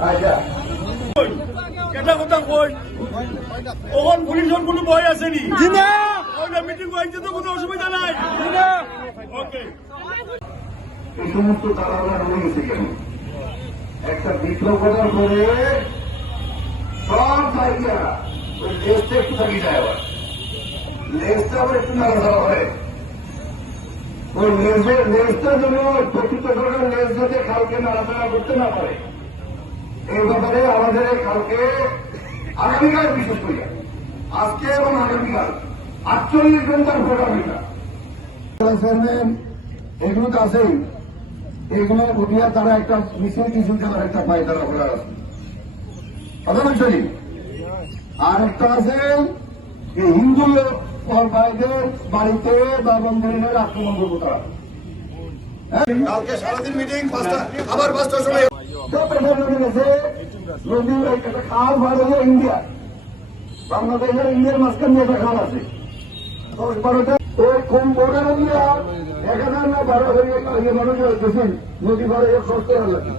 আচ্ছা এটা কথা কই? ওখান পুলিশের কোনো ভয় ওইটা মিটিং হয়েছে তো কোনো অসুবিধা নাই। ওকে এই সমস্ত তালাবালা রয়ে গেছে কেন? একটা বিপ্লব সব ওই একটু থাকি যায় আবার। আবার একটু হয়। ওই লেজের প্রকৃত যাতে নাড়াচাড়া করতে না পারে, এই ব্যাপারে আমাদের কালকে আগামীকাল বিশেষ করে। আজকে এবং আগামীকাল। আটচল্লিশ ঘণ্টার এটা এগুলো তো আছেই। এগুলো উঠিয়া তারা একটা মিছিল টিছিল করার একটা পায় তারা ঘোরা আছে কথা আর একটা আছে যে হিন্দু ভাইদের বাড়িতে বা মন্দিরের আক্রমণ করব তারা কালকে সারাদিন মিটিং পাঁচটা আবার পাঁচটার সময়। সব প্রেশার নদী গেছে নদী একটা খাল ভার হলো ইন্ডিয়া। বাংলাদেশের ইন্ডিয়ার মাঝখান দিয়ে একটা খাল আছে। ওই বোর্ডের এক সস্তা লাগে।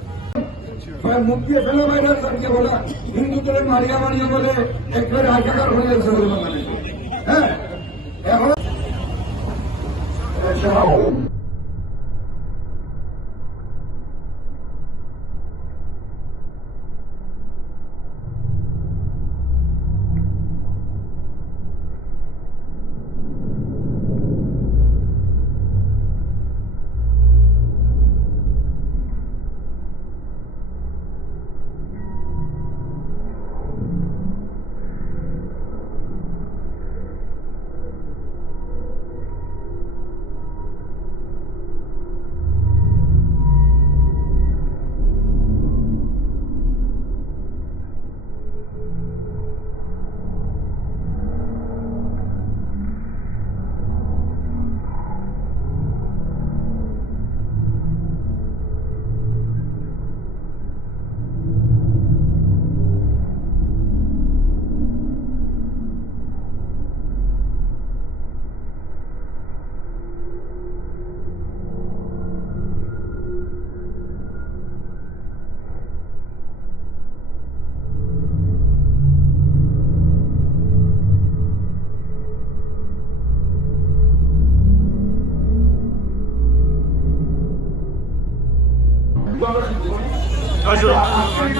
মুক্তি ফেলা বাইরে বলা। হিন্দুদের মারিয়া মারিয়া বলে একবারে হাজার হয়ে যাচ্ছে 关门开始